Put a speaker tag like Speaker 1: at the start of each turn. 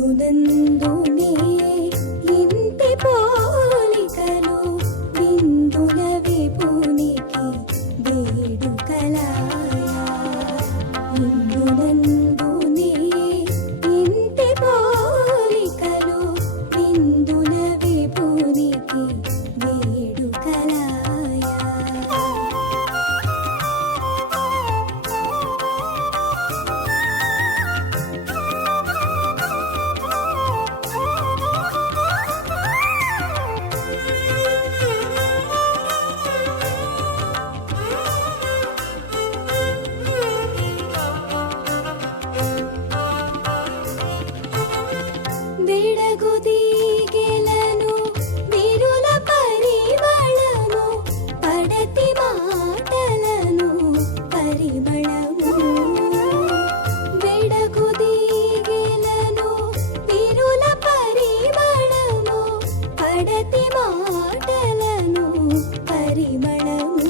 Speaker 1: అందునందునే ఇంటి పోలికలు విందున విపునికి వేడుకలాయ ఇందునందునే ఇంటి పోలికలు విందున మడతి మాటలను పరిమళము